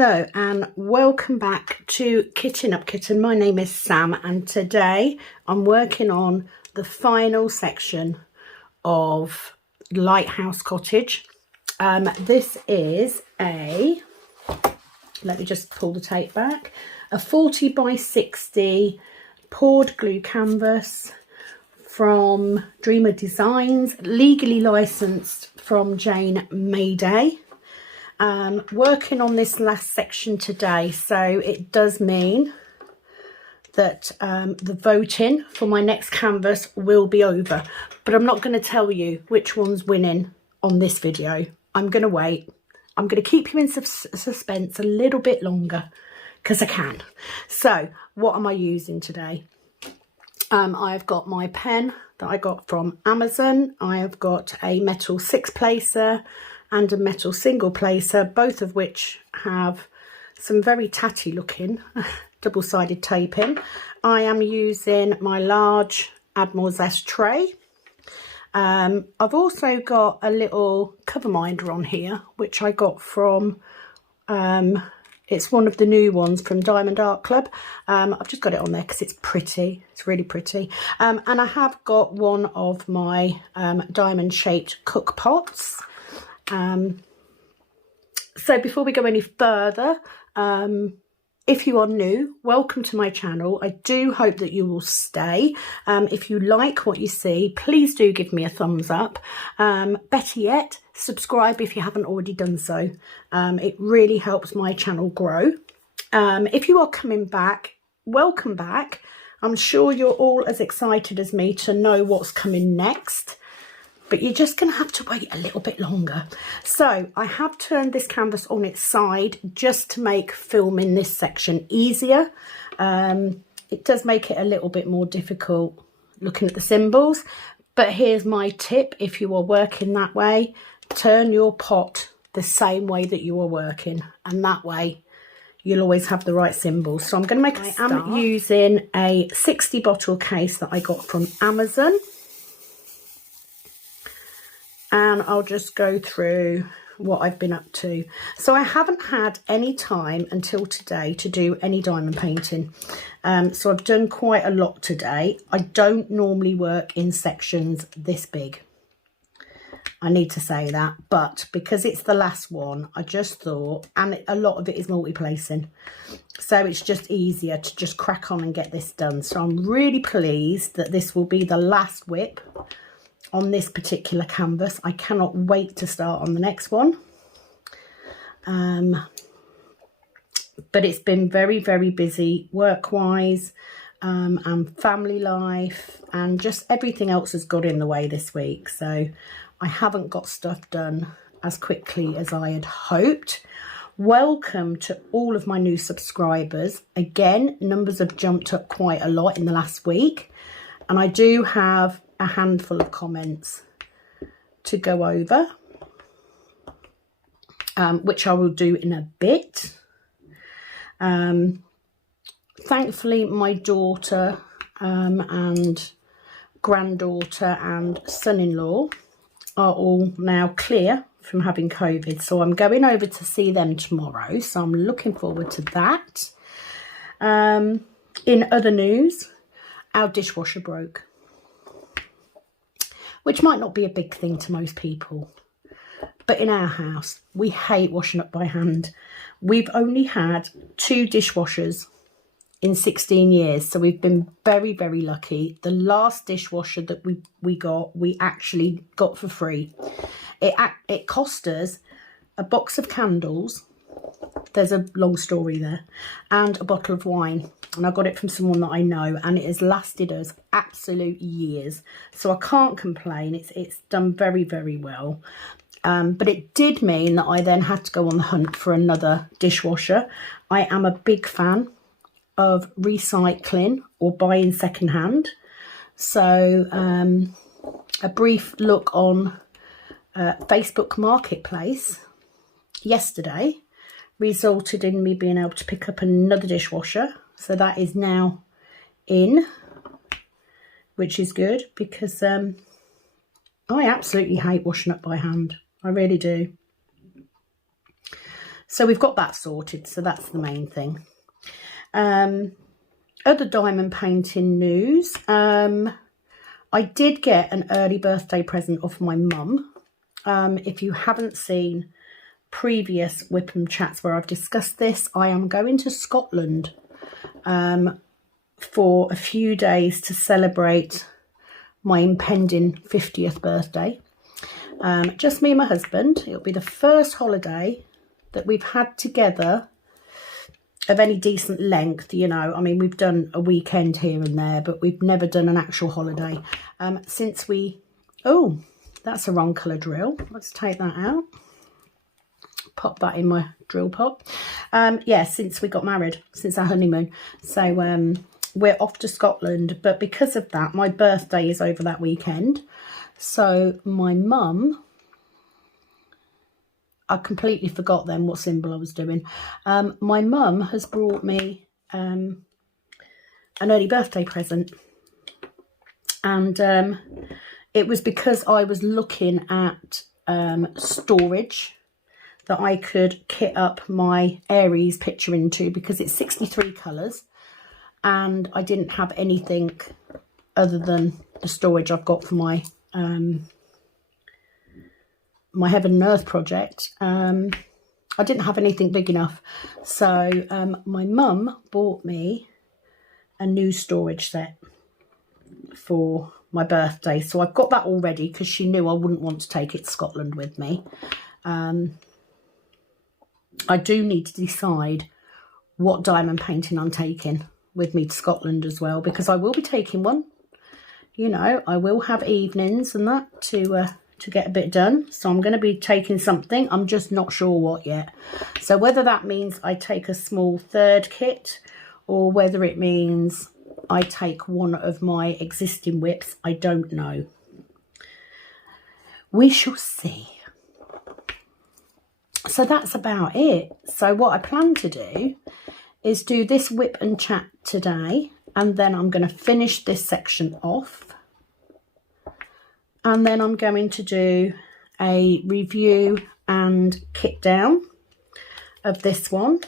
Hello and welcome back to Kitchen Up Kitten. My name is Sam and today I'm working on the final section of Lighthouse Cottage. This is a, let me just pull the tape back, a 40 by 60 poured glue canvas from Dreamer Designs, legally licensed from Jane Mayday. Working on this last section today, so it does mean that the voting for my next canvas will be over, but I'm not going to tell you which one's winning on this video. I'm going to wait. I'm going to keep you in suspense a little bit longer because I can. So what am I using today? I've got my pen that I got from Amazon. I have got a metal 6-placer and a metal single placer, both of which have some very tatty looking double-sided taping. I am using my large Admiral's S tray. I've also got a little cover minder on here, which I got from, it's one of the new ones from Diamond Art Club. I've just got it on there because it's pretty, it's really pretty. And I have got one of my diamond shaped cook pots. So before we go any further, if you are new, welcome to my channel. I do hope that you will stay. If you like what you see, please do give me a thumbs up. Better yet, subscribe if you haven't already done so. It really helps my channel grow. If you are coming back, welcome back. I'm sure you're all as excited as me to know what's coming next, but you're just going to have to wait a little bit longer. So I have turned this canvas on its side just to make filming this section easier. It does make it a little bit more difficult looking at the symbols, but here's my tip. If you are working that way, turn your pot the same way that you are working, and that way you'll always have the right symbols. So I'm going to make a start. I'm using a 60 bottle case that I got from Amazon. And I'll just go through what I've been up to. So I haven't had any time until today to do any diamond painting. So I've done quite a lot today. I don't normally work in sections this big. I need to say that, but because it's the last one, I just thought, and a lot of it is multi-placing, so it's just easier to just crack on and get this done. So I'm really pleased that this will be the last whip on this particular canvas. I cannot wait to start on the next one. But it's been very, very busy work-wise, and family life, and just everything else has got in the way this week. So I haven't got stuff done as quickly as I had hoped. Welcome to all of my new subscribers. Again, numbers have jumped up quite a lot in the last week, and I do have a handful of comments to go over, which I will do in a bit. Thankfully, my daughter and granddaughter and son-in-law are all now clear from having COVID, so I'm going over to see them tomorrow, so I'm looking forward to that. In other news, our dishwasher broke, which might not be a big thing to most people, but in our house, we hate washing up by hand. We've only had 2 dishwashers in 16 years, so we've been very, very lucky. The last dishwasher that we actually got for free. It cost us a box of candles, there's a long story there, and a bottle of wine, and I got it from someone that I know, and it has lasted us absolute years, so I can't complain. It's done very, very well. But it did mean that I then had to go on the hunt for another dishwasher. I am a big fan of recycling or buying secondhand, so a brief look on Facebook Marketplace yesterday resulted in me being able to pick up another dishwasher, so that is now in, which is good because I absolutely hate washing up by hand. I really do. So we've got that sorted, so that's the main thing. Other diamond painting news. I did get an early birthday present off my mum. If you haven't seen previous Whipham chats where I've discussed this, I am going to Scotland for a few days to celebrate my impending 50th birthday. Just me and my husband. It'll be the first holiday that we've had together of any decent length, you know. I mean, we've done a weekend here and there, but we've never done an actual holiday since we... Oh, that's a wrong colour drill. Let's take that out. Pop that in my drill pot. Yeah, since we got married, since our honeymoon. So we're off to Scotland, but because of that, my birthday is over that weekend. So my mum... I completely forgot then what symbol I was doing. My mum has brought me an early birthday present. And it was because I was looking at storage that I could kit up my Aries picture into, because it's 63 colours. And I didn't have anything other than the storage I've got for my... my Heaven and Earth project. I didn't have anything big enough, so my mum bought me a new storage set for my birthday, so I've got that already because she knew I wouldn't want to take it to Scotland with me. I do need to decide what diamond painting I'm taking with me to Scotland as well, because I will be taking one, you know. I will have evenings and that to get a bit done, so I'm going to be taking something. I'm just not sure what yet. So whether that means I take a small third kit, or whether it means I take one of my existing whips, I don't know. We shall see. So that's about it. So what I plan to do is do this whip and chat today, and then I'm going to finish this section off. And then I'm going to do a review and kit down of this one.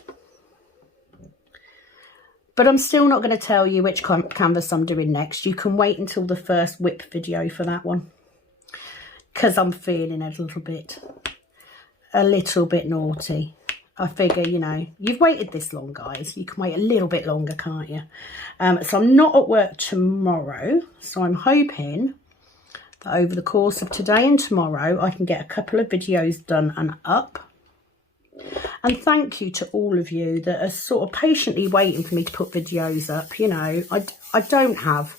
But I'm still not going to tell you which canvas I'm doing next. You can wait until the first whip video for that one, because I'm feeling a little bit naughty. I figure, you know, you've waited this long, guys. You can wait a little bit longer, can't you? So I'm not at work tomorrow. So I'm hoping that over the course of today and tomorrow, I can get a couple of videos done and up. And thank you to all of you that are sort of patiently waiting for me to put videos up. You know, I don't have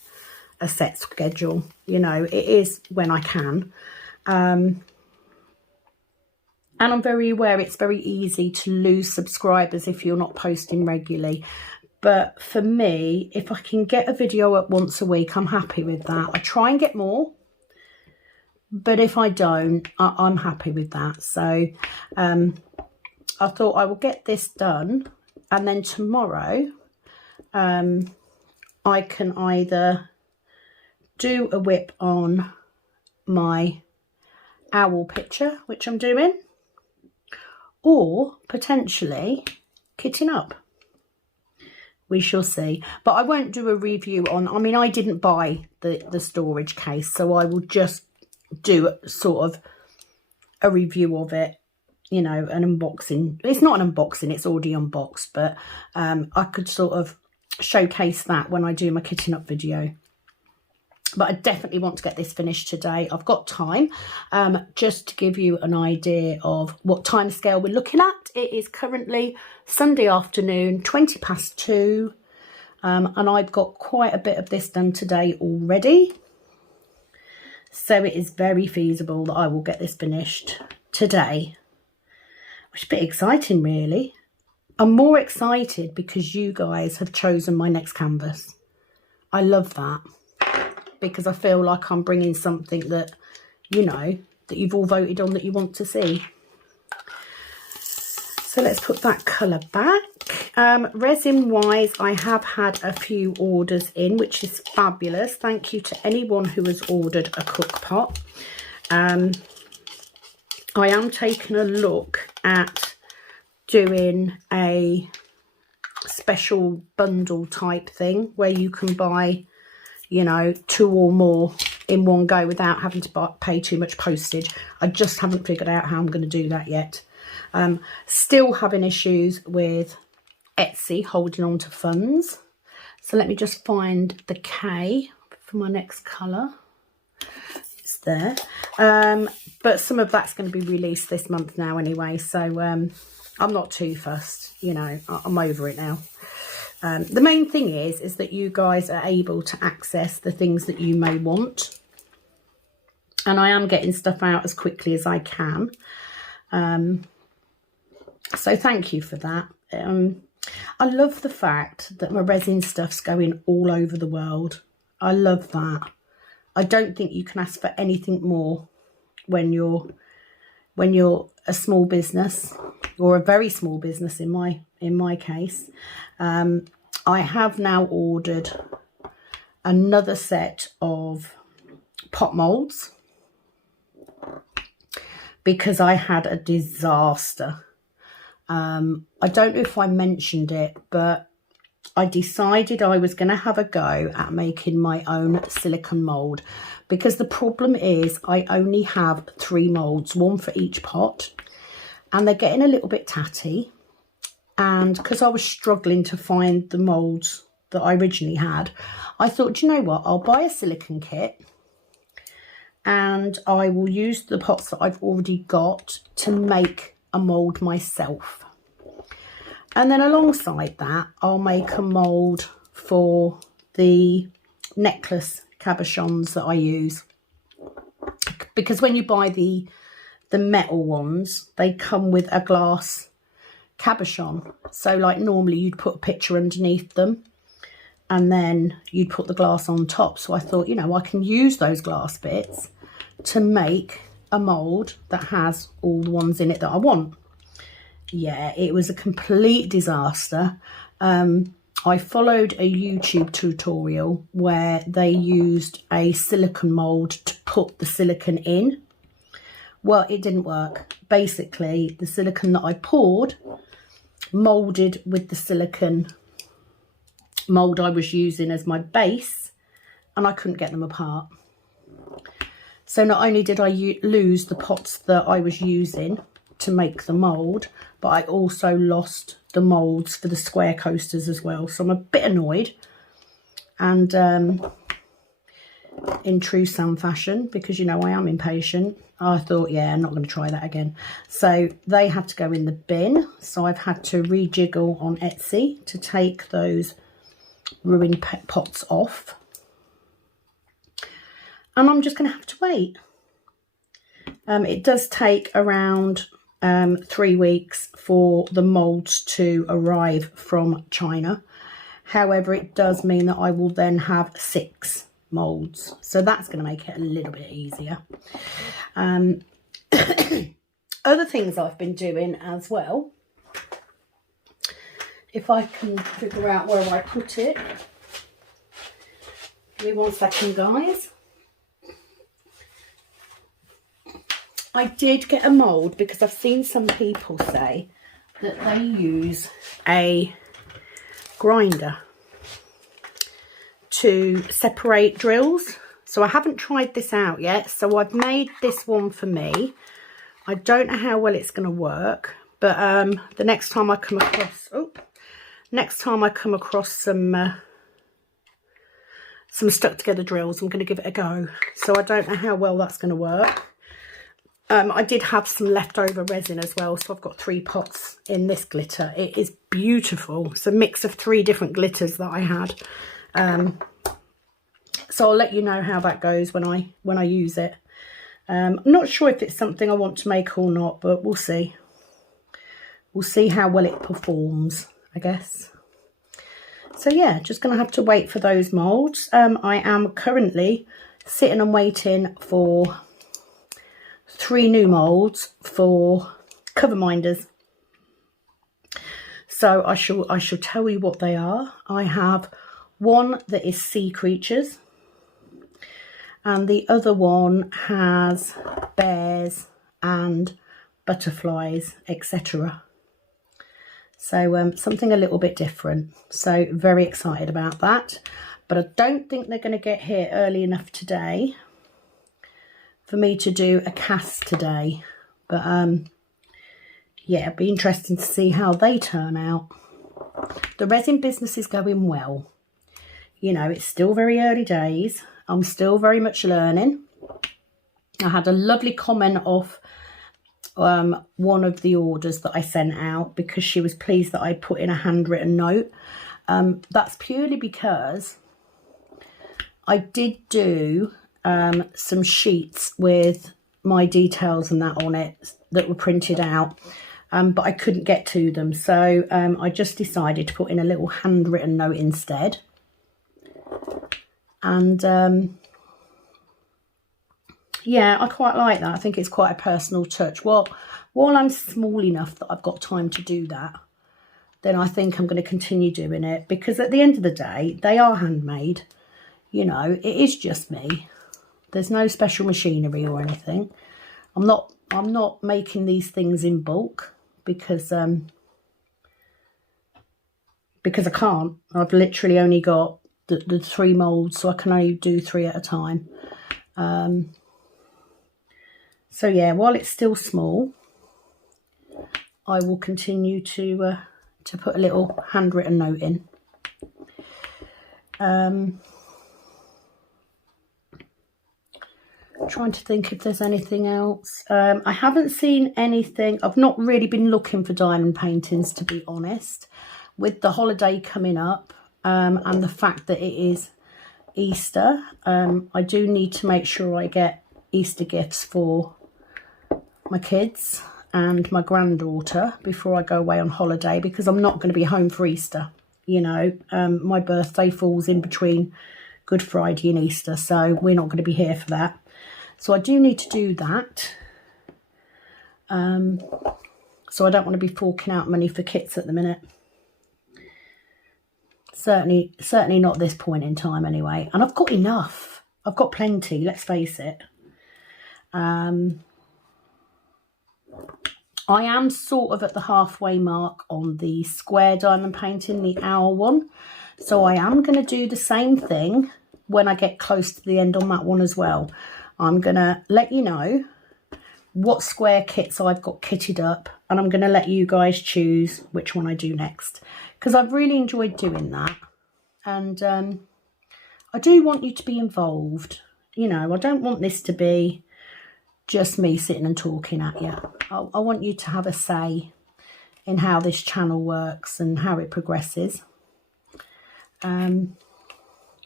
a set schedule. You know, it is when I can. And I'm very aware it's very easy to lose subscribers if you're not posting regularly. But for me, if I can get a video up once a week, I'm happy with that. I try and get more. But if I don't, I'm happy with that. So I thought I will get this done. And then tomorrow, I can either do a whip on my owl picture, which I'm doing, or potentially kitting up. We shall see. But I won't do a review on... I mean, I didn't buy the storage case, so I will just do sort of a review of it, you know, an unboxing. It's not an unboxing, it's already unboxed, but I could sort of showcase that when I do my kitting up video. But I definitely want to get this finished today. I've got time. Just to give you an idea of what time scale we're looking at, it is currently Sunday afternoon, 2:20. And I've got quite a bit of this done today already. So it is very feasible that I will get this finished today, which is a bit exciting, really. I'm more excited because you guys have chosen my next canvas. I love that, because I feel like I'm bringing something that, you know, that you've all voted on that you want to see. So let's put that colour back. Resin wise, I have had a few orders in, which is fabulous. Thank you to anyone who has ordered a cook pot. I am taking a look at doing a special bundle type thing where you can buy, you know, 2 or more in one go without having to pay too much postage. I just haven't figured out how I'm going to do that yet. Still having issues with Etsy holding on to funds. So let me just find the K for my next colour. It's there. But some of that's going to be released this month now anyway. So I'm not too fussed, you know, I'm over it now. The main thing is that you guys are able to access the things that you may want. And I am getting stuff out as quickly as I can. So thank you for that. I love the fact that my resin stuff's going all over the world. I love that. I don't think you can ask for anything more when you're a small business, or a very small business in my case. I have now ordered another set of pot moulds because I had a disaster. I don't know if I mentioned it, but I decided I was going to have a go at making my own silicone mould, because the problem is I only have 3 moulds, 1 for each pot, and they're getting a little bit tatty. And because I was struggling to find the moulds that I originally had, I thought, you know what, I'll buy a silicone kit and I will use the pots that I've already got to make a mould myself. And then alongside that, I'll make a mould for the necklace cabochons that I use. Because when you buy the metal ones, they come with a glass cabochon. So like normally you'd put a picture underneath them and then you'd put the glass on top. So I thought, you know, I can use those glass bits to make a mould that has all the ones in it that I want. Yeah, it was a complete disaster. I followed a YouTube tutorial where they used a silicone mould to put the silicone in. Well, it didn't work. Basically, the silicone that I poured moulded with the silicone mould I was using as my base, and I couldn't get them apart. So not only did I lose the pots that I was using to make the mould, but I also lost the moulds for the square coasters as well. So I'm a bit annoyed, and in true Sam fashion, because you know I am impatient, I thought, yeah, I'm not going to try that again. So they had to go in the bin. So I've had to rejiggle on Etsy to take those ruined pots off. And I'm just going to have to wait. It does take around 3 weeks for the moulds to arrive from China. However, it does mean that I will then have 6 moulds, so that's going to make it a little bit easier. Other things I've been doing as well, if I can figure out where I put it, give me 1 second guys. I did get a mould because I've seen some people say that they use a grinder to separate drills. So I haven't tried this out yet. So I've made this one for me. I don't know how well it's going to work, but the next time I come across, some stuck together drills, I'm going to give it a go. So I don't know how well that's going to work. I did have some leftover resin as well, so I've got 3 pots in this glitter. It is beautiful. It's a mix of 3 different glitters that I had. So I'll let you know how that goes when I use it. I'm not sure if it's something I want to make or not, but we'll see. We'll see how well it performs, I guess. So yeah, just going to have to wait for those moulds. I am currently sitting and waiting for 3 new moulds for cover minders. So I shall tell you what they are. I have one that is sea creatures, and the other one has bears and butterflies, etc. So something a little bit different. So very excited about that. But I don't think they're going to get here early enough today for me to do a cast today. But yeah, it'd be interesting to see how they turn out. The resin business is going well. You know, it's still very early days. I'm still very much learning. I had a lovely comment off one of the orders that I sent out because she was pleased that I put in a handwritten note. That's purely because I did do some sheets with my details and that on it that were printed out, but I couldn't get to them. So I just decided to put in a little handwritten note instead. And yeah, I quite like that. I think it's quite a personal touch. Well, while I'm small enough that I've got time to do that, then I think I'm going to continue doing it, because at the end of the day, they are handmade. You know, it is just me. There's no special machinery or anything. I'm not making these things in bulk because I can't. I've literally only got the 3 moulds, so I can only do 3 at a time. So yeah, while it's still small, I will continue to put a little handwritten note in. Trying to think if there's anything else. I haven't seen anything. I've not really been looking for diamond paintings, to be honest. With the holiday coming up and the fact that it is Easter, I do need to make sure I get Easter gifts for my kids and my granddaughter before I go away on holiday, because I'm not going to be home for Easter. You know, my birthday falls in between Good Friday and Easter, so we're not going to be here for that. So I do need to do that. So I don't want to be forking out money for kits at the minute. Certainly not this point in time anyway. And I've got enough. I've got plenty, let's face it. I am sort of at the halfway mark on the square diamond painting, the owl one. So I am going to do the same thing when I get close to the end on that one as well. I'm going to let you know what square kits I've got kitted up, and I'm going to let you guys choose which one I do next, because I've really enjoyed doing that. And I do want you to be involved. You know, I don't want this to be just me sitting and talking at you. I want you to have a say in how this channel works and how it progresses.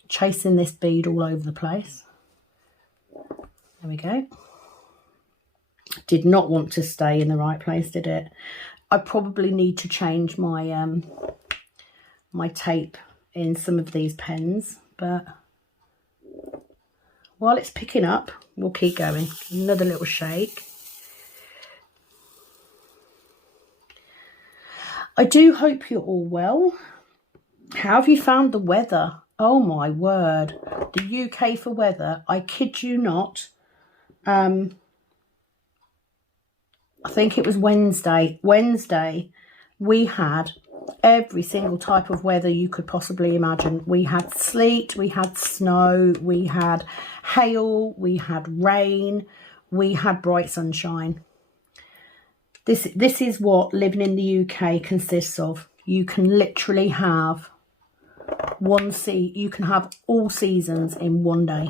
Chasing this bead all over the place. There we go. Did not want to stay in the right place, did it? I probably need to change my my tape in some of these pens, but while it's picking up, we'll keep going. Another little shake. I do hope you're all well. How have you found the weather? Oh my word. The UK for weather, I kid you not. I think it was Wednesday. We had every single type of weather you could possibly imagine. We had sleet, we had snow, we had hail, we had rain, we had bright sunshine. This is what living in the UK consists of. You can literally have you can have all seasons in one day.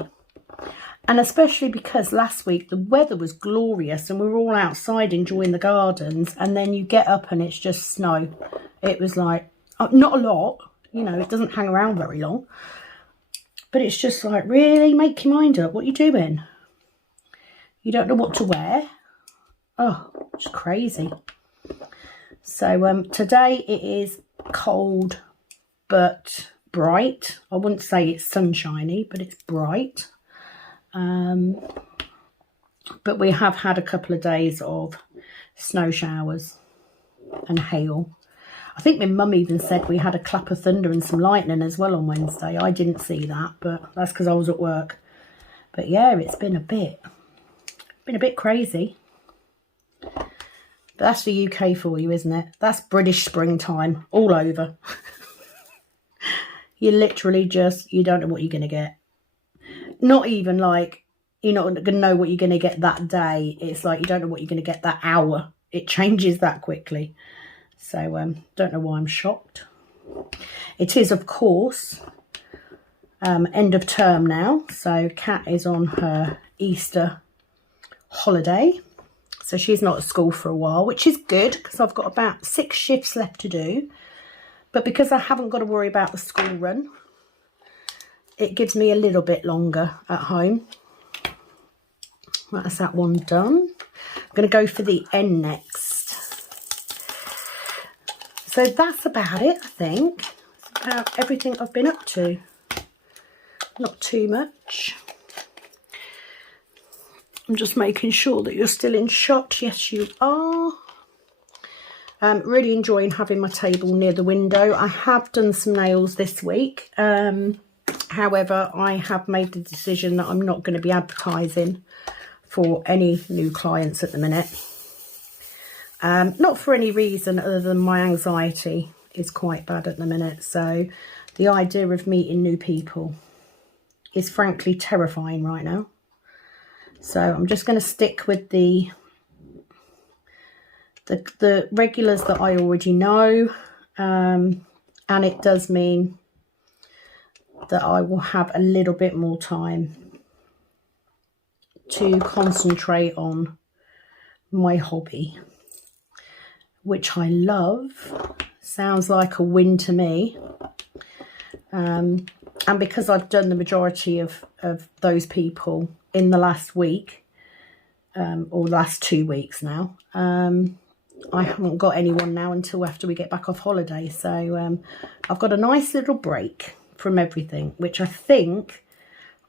And especially because last week the weather was glorious and we were all outside enjoying the gardens, and then you get up and it's just snow. It was like, not a lot, you know, it doesn't hang around very long. But it's just like, really, make your mind up. What are you doing? You don't know what to wear? Oh, it's crazy. So today it is cold but bright. I wouldn't say it's sunshiny, but it's bright. But we have had a couple of days of snow showers and hail. I think my mum even said we had a clap of thunder and some lightning as well on Wednesday. I didn't see that, but that's because I was at work. But yeah, it's been a bit crazy. But that's the UK for you, isn't it? That's British springtime all over. You literally just, you don't know what you're going to get. Not even like, you're not going to know what you're going to get that day. It's like you don't know what you're going to get that hour. It changes that quickly. So, don't know why I'm shocked. It is, of course, end of term now. So, Kat is on her Easter holiday. So, she's not at school for a while, which is good because I've got about 6 shifts left to do. But because I haven't got to worry about the school run, it gives me a little bit longer at home. That's that one done. I'm going to go for the end next. So that's about it, I think. That's about everything I've been up to. Not too much. I'm just making sure that you're still in shot. Yes, you are. Really enjoying having my table near the window. I have done some nails this week. However, I have made the decision that I'm not going to be advertising for any new clients at the minute. Not for any reason other than my anxiety is quite bad at the minute. So the idea of meeting new people is frankly terrifying right now. So I'm just going to stick with the regulars that I already know. And it does mean that I will have a little bit more time to concentrate on my hobby, which I love. Sounds like a win to me. And because I've done the majority of those people in the last week, or last 2 weeks now, I haven't got anyone now until after we get back off holiday. So I've got a nice little break from everything, which I think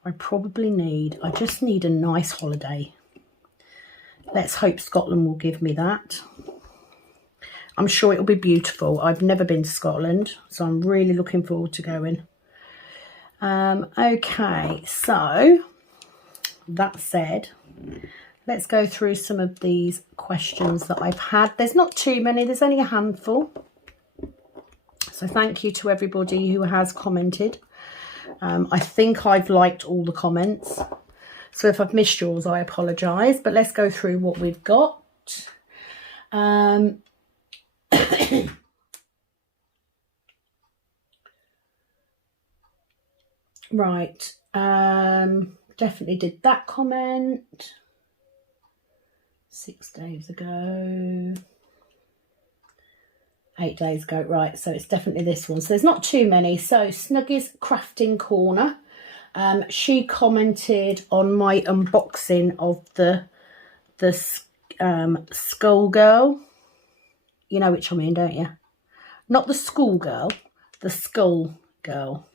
I probably need. I just need a nice holiday. Let's hope Scotland will give me that. I'm sure it'll be beautiful. I've never been to Scotland, so I'm really looking forward to going. Okay, so that said, let's go through some of these questions that I've had. There's not too many, there's only a handful. So thank you to everybody who has commented. I think I've liked all the comments. So if I've missed yours, I apologise. But let's go through what we've got. Right. Definitely did that comment 6 days ago. 8 days ago, right, so it's definitely this one. So there's not too many. So Snuggie's Crafting Corner, she commented on my unboxing of the Skull Girl. You know which I mean, don't you? Not the School Girl, the Skull Girl.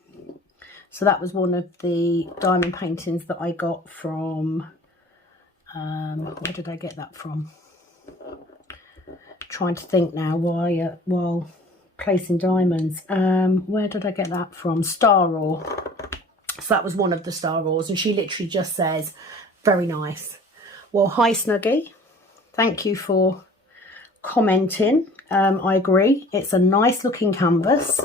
So that was one of the diamond paintings that I got from, where did I get that from? Trying to think now while placing diamonds. Where did I get that from? Star Ore. So that was one of the Star Ores, and she literally just says, very nice. Well, hi Snuggie, thank you for commenting. I agree, it's a nice looking canvas.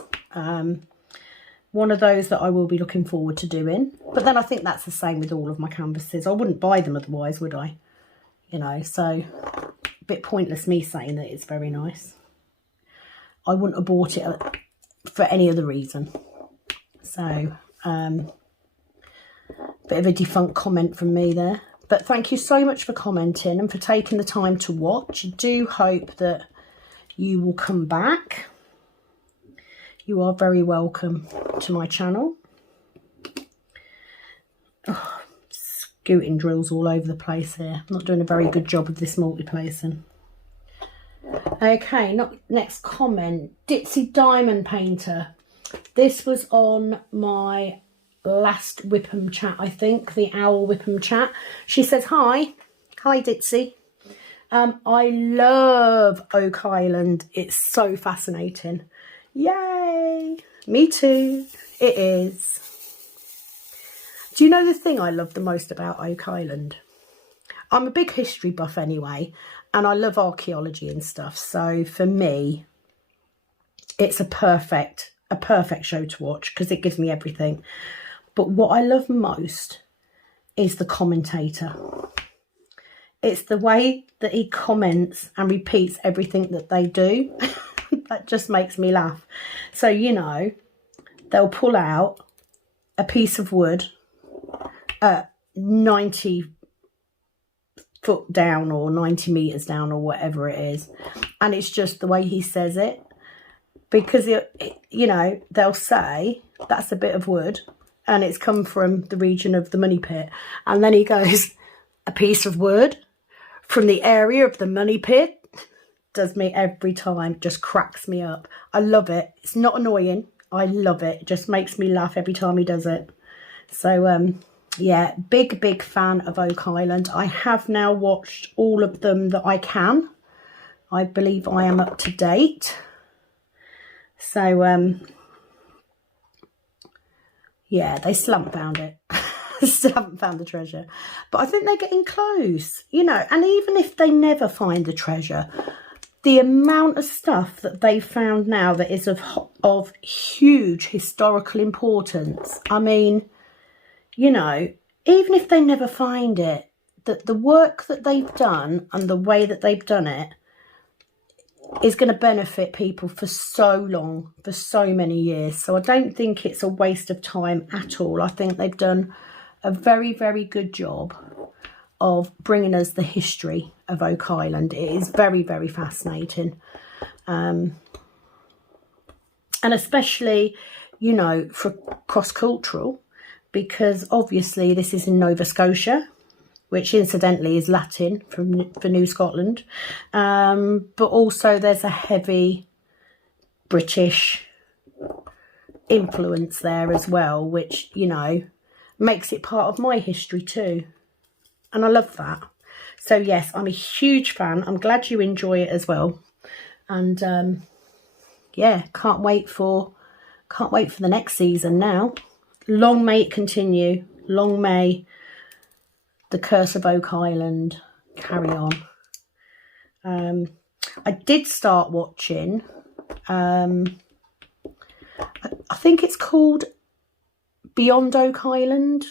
One of those that I will be looking forward to doing. But then I think that's the same with all of my canvases. I wouldn't buy them otherwise, would I? You know, so bit pointless me saying that it's very nice. I wouldn't have bought it for any other reason. So bit of a defunct comment from me there, but thank you so much for commenting and for taking the time to watch. I do hope that you will come back. You are very welcome to my channel. Oh, scooting drills all over the place here. I'm not doing a very good job of this multi-placing. Okay, next comment. Ditsy Diamond Painter. This was on my last Whipham chat, I think, the Owl Whipham chat. She says, hi Ditsy. I love Oak Island. It's so fascinating. Yay! Me too. It is. Do you know the thing I love the most about Oak Island? I'm a big history buff anyway, and I love archaeology and stuff. So for me, it's a perfect show to watch because it gives me everything. But what I love most is the commentator. It's the way that he comments and repeats everything that they do. That just makes me laugh. So, you know, they'll pull out a piece of wood 90 foot down or 90 meters down or whatever it is, and it's just the way he says it, because you know, they'll say that's a bit of wood and it's come from the region of the money pit, and then he goes, a piece of wood from the area of the money pit. Does me every time, just cracks me up. I love it. It's not annoying, I love it. It just makes me laugh every time he does it. So yeah, big fan of Oak Island. I have now watched all of them that I can. I believe I am up to date. So yeah, they still haven't found it. Still haven't found the treasure, but I think they're getting close, you know. And even if they never find the treasure, the amount of stuff that they found now that is of huge historical importance, I mean, you know, even if they never find it, the work that they've done and the way that they've done it is going to benefit people for so long, for so many years. So I don't think it's a waste of time at all. I think they've done a very good job of bringing us the history of Oak Island. It is very fascinating, and especially, you know, for cross-cultural, because obviously this is in Nova Scotia, which incidentally is Latin for New Scotland, but also there's a heavy British influence there as well, which, you know, makes it part of my history too. And I love that. So yes, I'm a huge fan. I'm glad you enjoy it as well. And yeah, can't wait for the next season now. Long may it continue. Long may the Curse of Oak Island carry on. I did start watching, I think it's called Beyond Oak Island.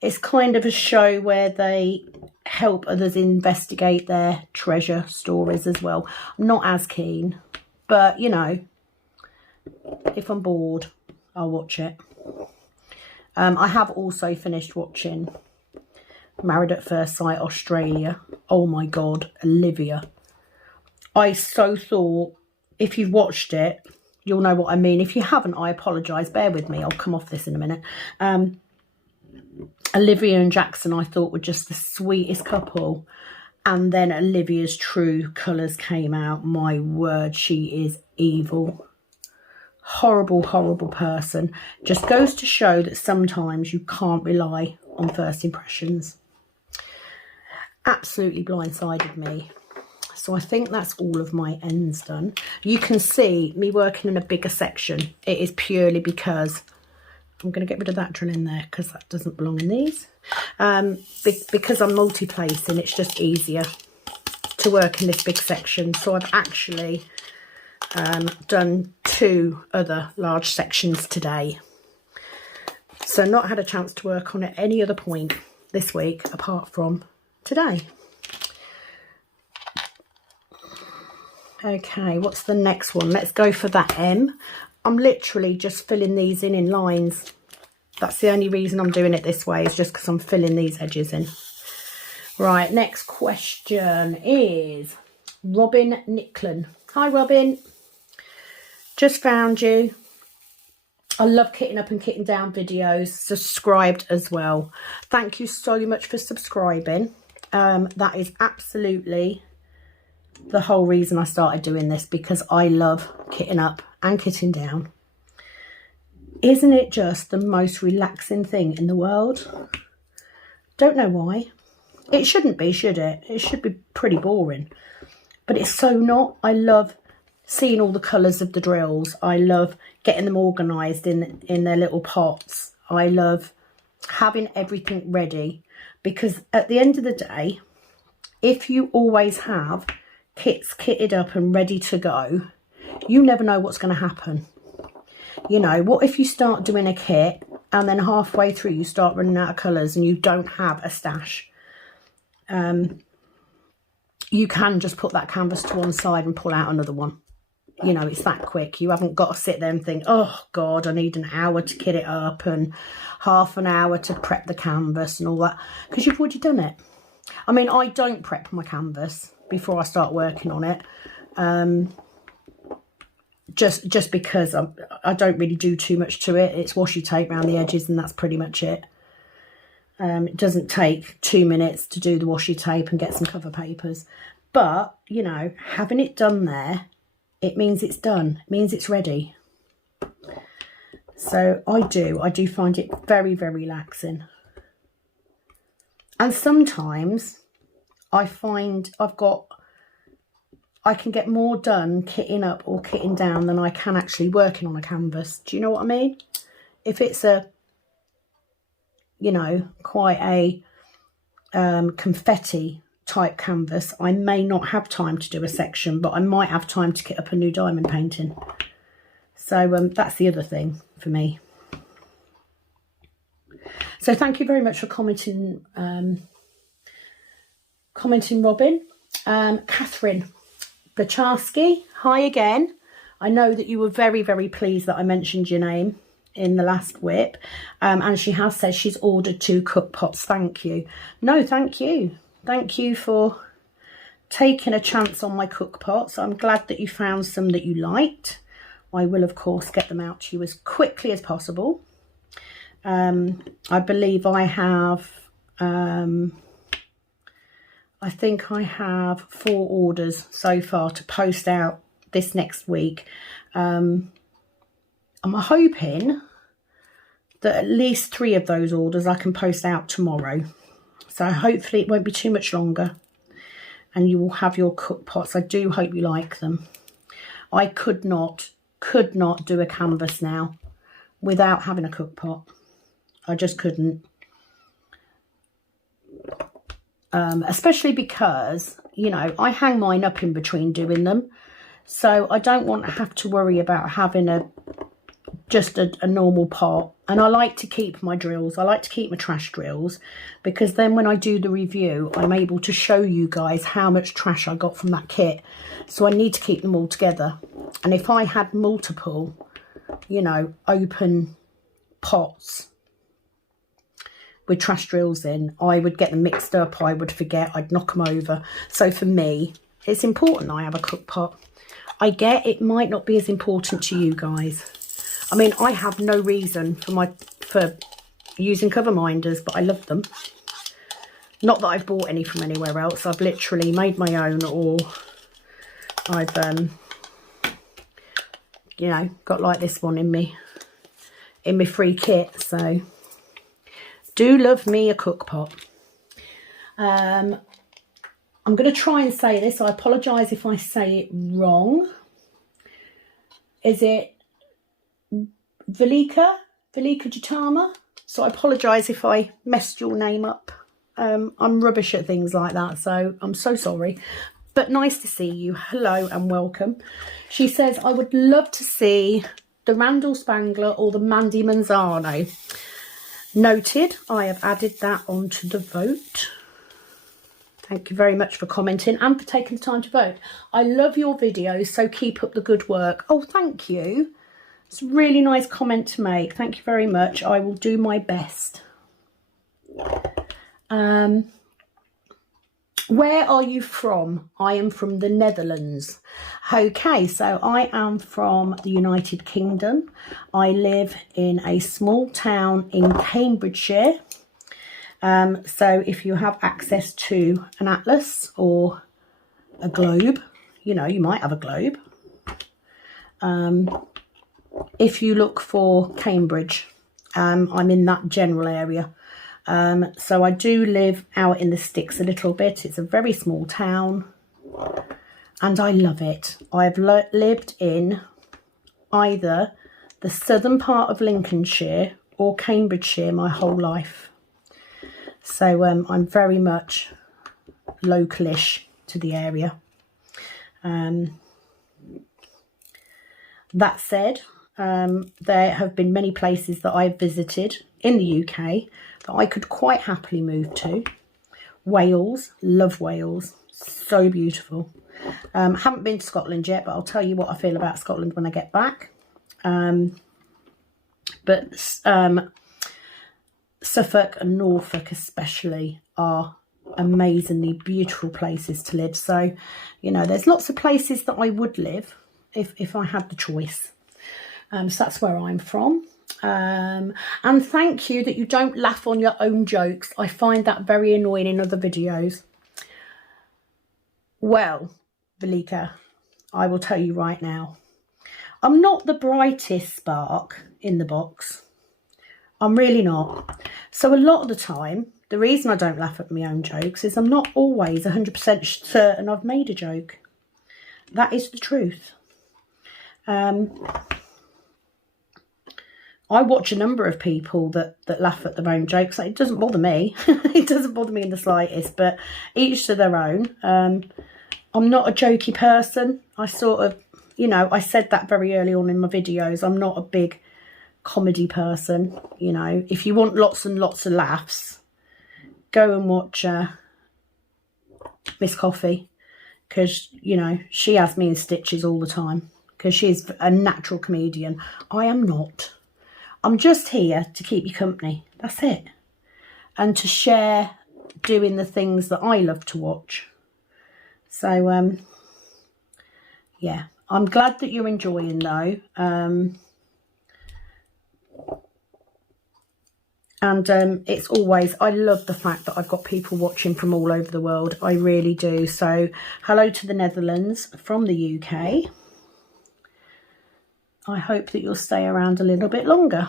It's kind of a show where they help others investigate their treasure stories as well. I'm not as keen, but you know, if I'm bored, I'll watch it. I have also finished watching Married at First Sight Australia. Oh my God, Olivia. I so thought, if you've watched it, you'll know what I mean. If you haven't, I apologise. Bear with me. I'll come off this in a minute. Olivia and Jackson, I thought, were just the sweetest couple. And then Olivia's true colours came out. My word, she is evil. Horrible person. Just goes to show that sometimes you can't rely on first impressions. Absolutely blindsided me. So I think that's all of my ends done. You can see me working in a bigger section. It is purely because I'm going to get rid of that drill in there because that doesn't belong in these. Because I'm multi-placing, it's just easier to work in this big section. So I've actually done 2 other large sections today. So not had a chance to work on it any other point this week apart from today. Okay, what's the next one? Let's go for that M. I'm literally just filling these in lines. That's the only reason I'm doing it this way, is just because I'm filling these edges in. Right, next question is Robin Nicklin. Hi, Robin. Just found you. I love kitting up and kitting down videos. Subscribed as well. Thank you so much for subscribing. That is absolutely the whole reason I started doing this, because I love kitting up and kitting down. Isn't it just the most relaxing thing in the world? Don't know why. It shouldn't be, should it? It should be pretty boring. But it's so not. I love seeing all the colours of the drills. I love getting them organised in their little pots. I love having everything ready, because at the end of the day, if you always have kits kitted up and ready to go, you never know what's going to happen. You know, what if you start doing a kit and then halfway through you start running out of colours and you don't have a stash? You can just put that canvas to one side and pull out another one. You know, it's that quick. You haven't got to sit there and think, oh God, I need an hour to kit it up and half an hour to prep the canvas and all that, because you've already done it. I mean, I don't prep my canvas before I start working on it, just because I don't really do too much to it. It's washi tape around the edges and that's pretty much it. It doesn't take 2 minutes to do the washi tape and get some cover papers. But, you know, having it done there, it means it's done. It means it's ready. So I do find it very, very relaxing. And sometimes I find I can get more done kitting up or kitting down than I can actually working on a canvas. Do you know what I mean? If it's a, you know, quite a confetti type canvas, I may not have time to do a section, but I might have time to kit up a new diamond painting. So that's the other thing for me. So thank you very much for commenting, Robin. Catherine Blacharski, hi again. I know that you were very, very pleased that I mentioned your name in the last whip, and she has said she's ordered 2 cook pots. Thank you. No, thank you. Thank you for taking a chance on my cook pots. I'm glad that you found some that you liked. I will, of course, get them out to you as quickly as possible. I believe I have, I think I have 4 orders so far to post out this next week. I'm hoping that at least 3 of those orders I can post out tomorrow. So hopefully it won't be too much longer and you will have your cook pots. I do hope you like them. I could not do a canvas now without having a cook pot. I just couldn't. Especially because, you know, I hang mine up in between doing them. So I don't want to have to worry about having just a normal pot. And I like to keep my drills. I like to keep my trash drills, because then when I do the review, I'm able to show you guys how much trash I got from that kit. So I need to keep them all together. And if I had multiple, you know, open pots with trash drills in, I would get them mixed up. I would forget. I'd knock them over. So for me, it's important I have a cook pot. I get it might not be as important to you guys. I mean, I have no reason for using cover minders, but I love them. Not that I've bought any from anywhere else. I've literally made my own, or I've you know, got like this one in me free kit. So do love me a cook pot. I'm going to try and say this. I apologise if I say it wrong. Is it Velika Jatama? So I apologise if I messed your name up. I'm rubbish at things like that, so I'm so sorry. But nice to see you. Hello and welcome. She says, I would love to see the Randall Spangler or the Mandy Manzano. Noted. I have added that onto the vote. Thank you very much for commenting and for taking the time to vote. I love your videos, so keep up the good work. Oh, thank you. It's a really nice comment to make. Thank you very much. I will do my best. Where are you from? I am from the Netherlands. Okay, so I am from the United Kingdom. I live in a small town in Cambridgeshire. So if you have access to an atlas or a globe, you know, you might have a globe. If you look for Cambridge, I'm in that general area. So I do live out in the sticks a little bit. It's a very small town and I love it. I've lived in either the southern part of Lincolnshire or Cambridgeshire my whole life. So I'm very much localish to the area. That said, there have been many places that I've visited in the UK that I could quite happily move to. Wales, love Wales, so beautiful. Haven't been to Scotland yet, but I'll tell you what I feel about Scotland when I get back. But Suffolk and Norfolk especially are amazingly beautiful places to live. So, you know, there's lots of places that I would live if I had the choice. So that's where I'm from. And thank you that you don't laugh on your own jokes. I find that very annoying in other videos. Well, Velika, I will tell you right now, I'm not the brightest spark in the box. I'm really not. So a lot of the time, the reason I don't laugh at my own jokes is I'm not always 100% certain I've made a joke. That is the truth. I watch a number of people that laugh at their own jokes. It doesn't bother me. It doesn't bother me in the slightest, but each to their own. I'm not a jokey person. I sort of, you know, I said that very early on in my videos. I'm not a big comedy person. You know, if you want lots and lots of laughs, go and watch Miss Coffee, because, you know, she has me in stitches all the time because she's a natural comedian. I am not. I'm just here to keep you company. That's it. And to share doing the things that I love to watch. So, yeah, I'm glad that you're enjoying though. It's always, I love the fact that I've got people watching from all over the world. I really do. So hello to the Netherlands from the UK. I hope that you'll stay around a little bit longer.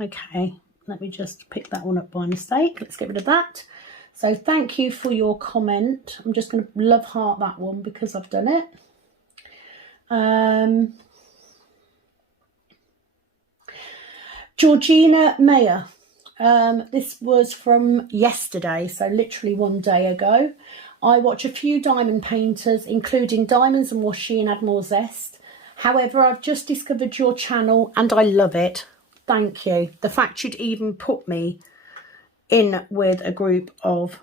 Okay, let me just pick that one up by mistake. Let's get rid of that. So thank you for your comment. I'm just going to love heart that one because I've done it. Georgina Mayer. This was from yesterday, so literally one day ago. I watch a few diamond painters, including Diamonds and Washi and Add More Zest. However, I've just discovered your channel and I love it. Thank you. The fact you'd even put me in with a group of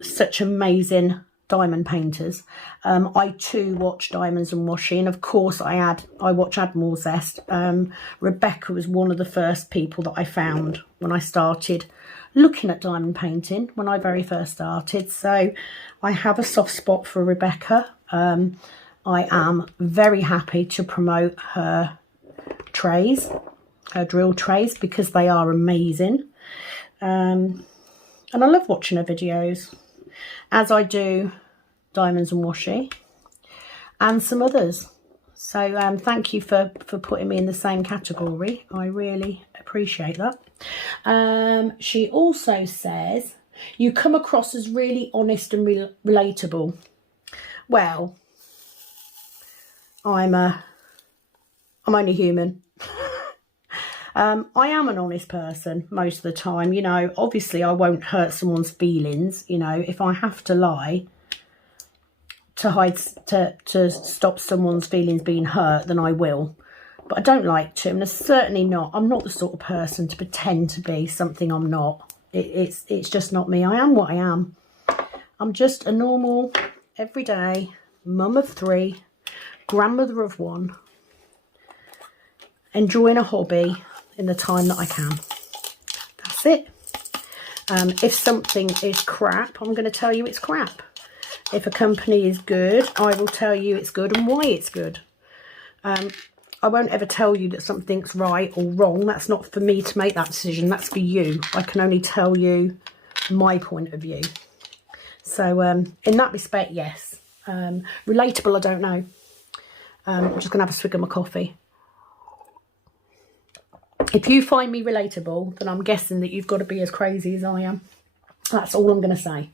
such amazing diamond painters. I too watch Diamonds and Washi, and of course I watch Add More Zest. Rebecca was one of the first people that I found when I started looking at diamond painting, when I very first started. So I have a soft spot for Rebecca. I am very happy to promote her trays, her drill trays, because they are amazing. And I love watching her videos, as I do Diamonds and Washi and some others. So thank you for putting me in the same category. I really appreciate that. She also says, you come across as really honest and relatable. Well, I'm only human. I am an honest person most of the time. You know, obviously I won't hurt someone's feelings. You know, if I have to lie to stop someone's feelings being hurt, then I will. But I don't like to, and I'm certainly not. I'm not the sort of person to pretend to be something I'm not. It's just not me. I am what I am. I'm just a normal, everyday mum of 3, grandmother of 1, enjoying a hobby in the time that I can. That's it. If something is crap, I'm going to tell you it's crap. If a company is good, I will tell you it's good and why it's good. I won't ever tell you that something's right or wrong. That's not for me to make that decision. That's for you. I can only tell you my point of view. So in that respect, yes. Relatable, I don't know. I'm just going to have a swig of my coffee. If you find me relatable, then I'm guessing that you've got to be as crazy as I am. That's all I'm going to say.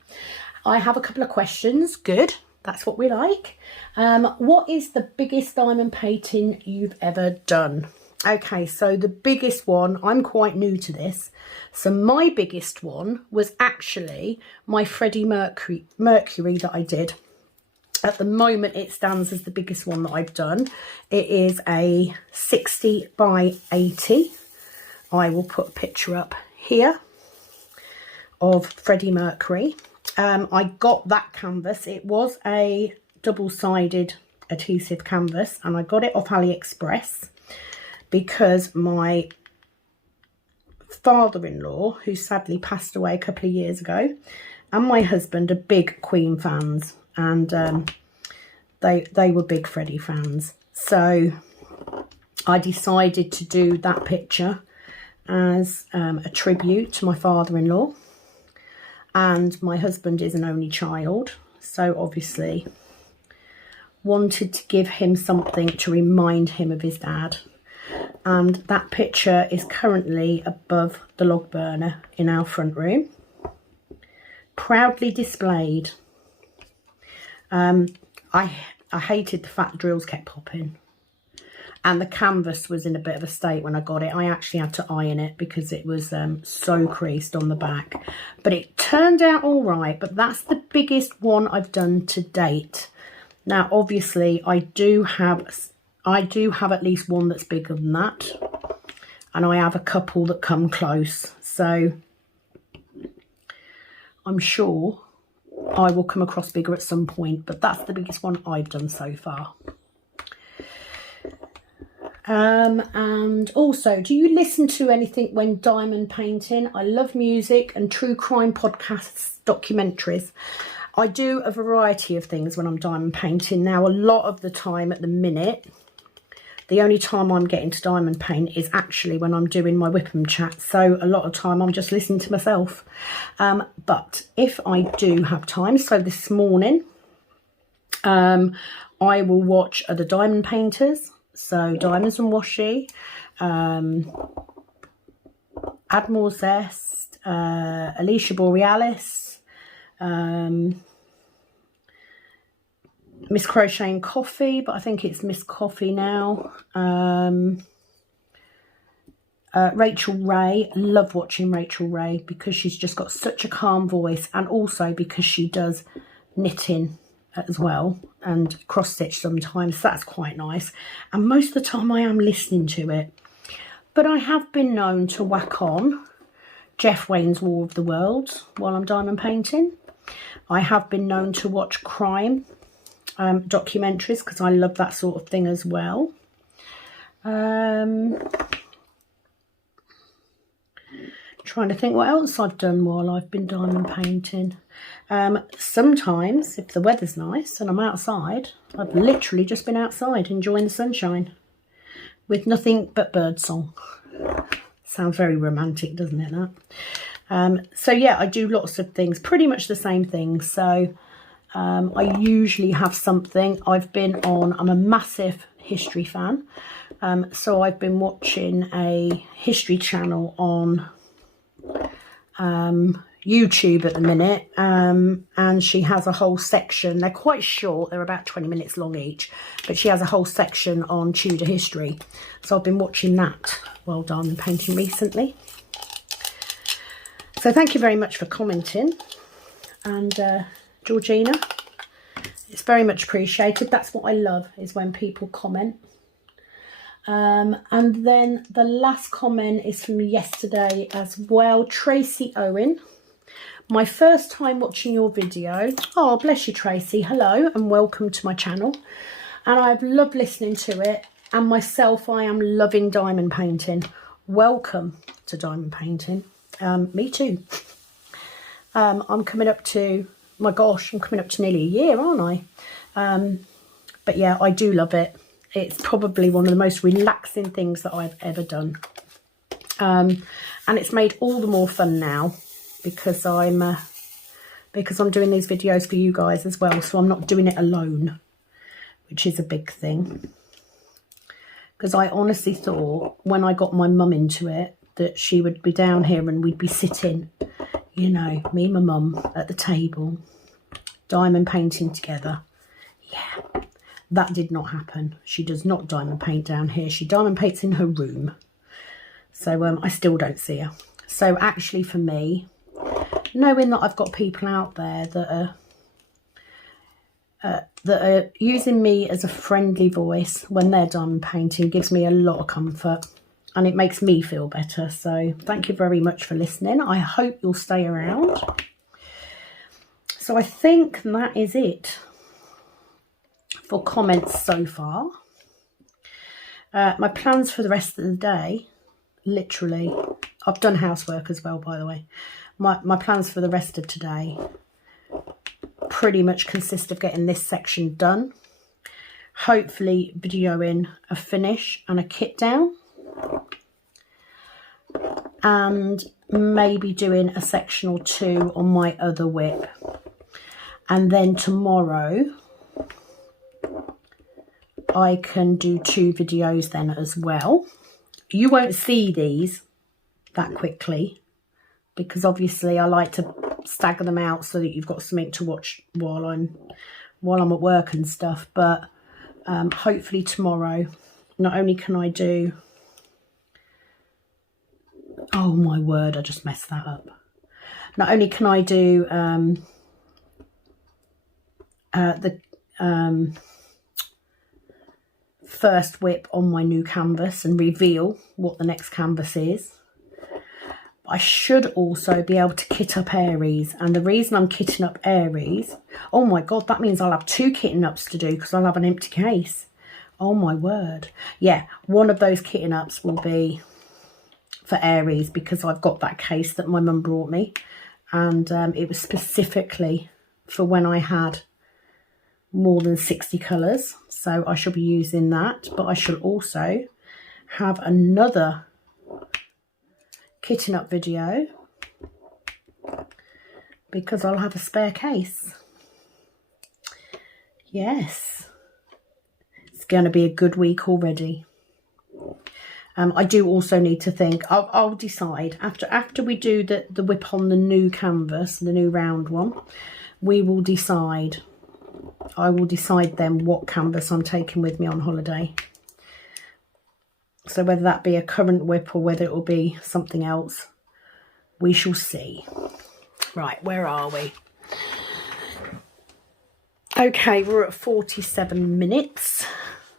I have a couple of questions. Good. That's what we like. What is the biggest diamond painting you've ever done? Okay, so the biggest one, I'm quite new to this. So my biggest one was actually my Freddie Mercury that I did. At the moment, it stands as the biggest one that I've done. It is a 60 by 80. I will put a picture up here of Freddie Mercury. I got that canvas. It was a double-sided adhesive canvas, and I got it off AliExpress because my father-in-law, who sadly passed away a couple of years ago, and my husband are big Queen fans, and they were big Freddie fans. So I decided to do that picture as a tribute to my father-in-law, and my husband is an only child, so obviously wanted to give him something to remind him of his dad. And that picture is currently above the log burner in our front room, proudly displayed. I hated the fact drills kept popping, and the canvas was in a bit of a state when I got it. I actually had to iron it because it was so creased on the back, but it turned out all right. But that's the biggest one I've done to date. Now obviously I do have at least one that's bigger than that, and I have a couple that come close, so I'm sure I will come across bigger at some point, but that's the biggest one I've done so far. And also, do you listen to anything when diamond painting? I love music and true crime podcasts, documentaries. I do a variety of things when I'm diamond painting. Now, a lot of the time at the minute, the only time I'm getting to diamond paint is actually when I'm doing my Whipham chat. So a lot of time I'm just listening to myself. But if I do have time, so this morning, I will watch other diamond painters. So Diamonds and Washi, Admiral Zest, Alicia Borealis, Miss Crochet and Coffee, but I think it's Miss Coffee now. Rachel Ray, love watching Rachel Ray because she's just got such a calm voice, and also because she does knitting as well and cross stitch sometimes, so that's quite nice. And most of the time I am listening to it. But I have been known to whack on Jeff Wayne's War of the Worlds while I'm diamond painting. I have been known to watch crime documentaries because I love that sort of thing as well. Trying to think what else I've done while I've been diamond painting. Sometimes, if the weather's nice and I'm outside, I've literally just been outside enjoying the sunshine with nothing but birdsong. Sounds very romantic, doesn't it, that? So yeah, I do lots of things, pretty much the same things. So I usually have something. I'm a massive history fan. So I've been watching a history channel on YouTube at the minute, and she has a whole section. They're quite short, they're about 20 minutes long each, but she has a whole section on Tudor history. So I've been watching that while diamond painting recently. So thank you very much for commenting, and Georgina, it's very much appreciated. That's what I love, is when people comment. And then the last comment is from yesterday as well. Tracy Owen, my first time watching your video. Oh, bless you, Tracy. Hello and welcome to my channel. And I've loved listening to it. And myself, I am loving diamond painting. Welcome to diamond painting. Me too. I'm coming up to, my gosh, I'm coming up to nearly a year, aren't I? But yeah, I do love it. It's probably one of the most relaxing things that I've ever done. And it's made all the more fun now because I'm doing these videos for you guys as well. So I'm not doing it alone, which is a big thing. Because I honestly thought when I got my mum into it that she would be down here and we'd be sitting, you know, me and my mum at the table, diamond painting together. Yeah. that did not happen. She does not diamond paint down here. She diamond paints in her room. So I still don't see her. So actually for me, knowing that I've got people out there that are using me as a friendly voice when they're diamond painting gives me a lot of comfort, and it makes me feel better. So thank you very much for listening. I hope you'll stay around. So I think that is it for comments so far. My plans for the rest of the day, literally, I've done housework as well, by the way. My plans for the rest of today pretty much consist of getting this section done. Hopefully videoing a finish and a kit down. And maybe doing a section or two on my other whip. And then tomorrow I can do 2 videos then as well. You won't see these that quickly because obviously I like to stagger them out so that you've got something to watch while I'm at work and stuff. But hopefully tomorrow, not only can I do, oh my word, I just messed that up. Not only can I do the first whip on my new canvas and reveal what the next canvas is, I should also be able to kit up Aries. And the reason I'm kitting up Aries, oh my god, that means I'll have 2 kitting ups to do because I'll have an empty case. Oh my word. Yeah, one of those kitting ups will be for Aries because I've got that case that my mum brought me, and it was specifically for when I had more than 60 colours. So I shall be using that, but I shall also have another kitting up video because I'll have a spare case. Yes, it's going to be a good week already. I do also need to think, I'll decide after we do the whip on the new canvas, the new round one, we will decide. I will decide then what canvas I'm taking with me on holiday. So whether that be a current whip or whether it will be something else, we shall see. Right, where are we? Okay, we're at 47 minutes.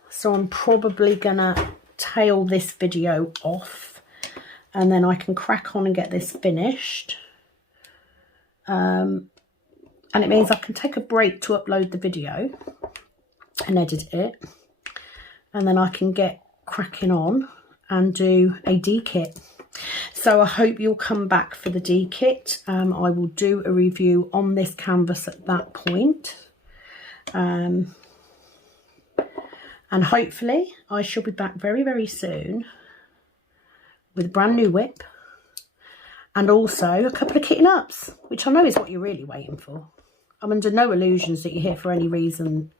So I'm probably gonna tail this video off and then I can crack on and get this finished. And it means I can take a break to upload the video and edit it. And then I can get cracking on and do a D-kit. So I hope you'll come back for the D-kit. I will do a review on this canvas at that point. And hopefully I shall be back very, very soon with a brand new whip. And also a couple of kitting ups, which I know is what you're really waiting for. I'm under no illusions that you're here for any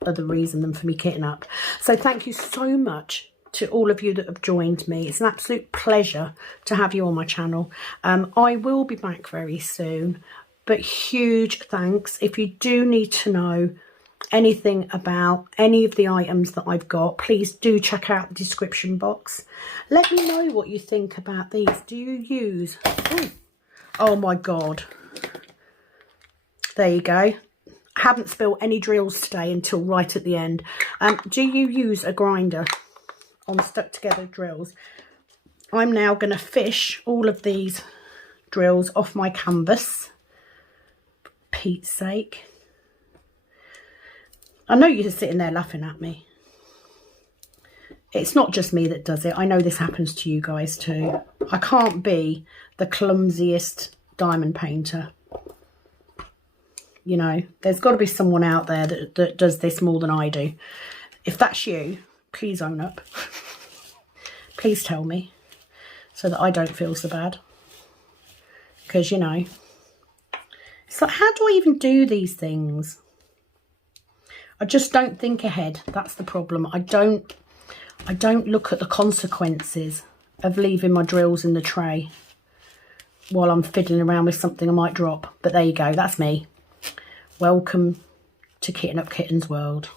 other reason than for me kitting up. So thank you so much to all of you that have joined me. It's an absolute pleasure to have you on my channel. I will be back very soon, but huge thanks. If you do need to know anything about any of the items that I've got, please do check out the description box. Let me know what you think about these. Do you use... Oh my god. There you go. I haven't spilled any drills today until right at the end. Do you use a grinder on stuck together drills? I'm now going to fish all of these drills off my canvas. For Pete's sake. I know you're sitting there laughing at me. It's not just me that does it. I know this happens to you guys too. I can't be the clumsiest diamond painter. You know, there's got to be someone out there that does this more than I do. If that's you, please own up. Please tell me so that I don't feel so bad. Because, you know, it's like, how do I even do these things? I just don't think ahead. That's the problem. I don't look at the consequences of leaving my drills in the tray while I'm fiddling around with something I might drop. But there you go. That's me. Welcome to Kitting Up Kitten's world.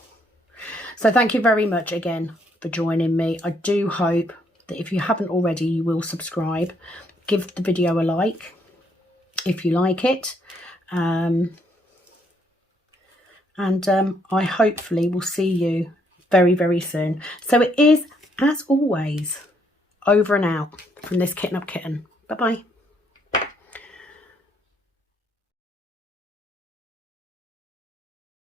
So thank you very much again for joining me. I do hope that if you haven't already, you will subscribe. Give the video a like if you like it. I hopefully will see you very, very soon. So it is, as always, over and out from this Kitten Up Kitten. Bye-bye.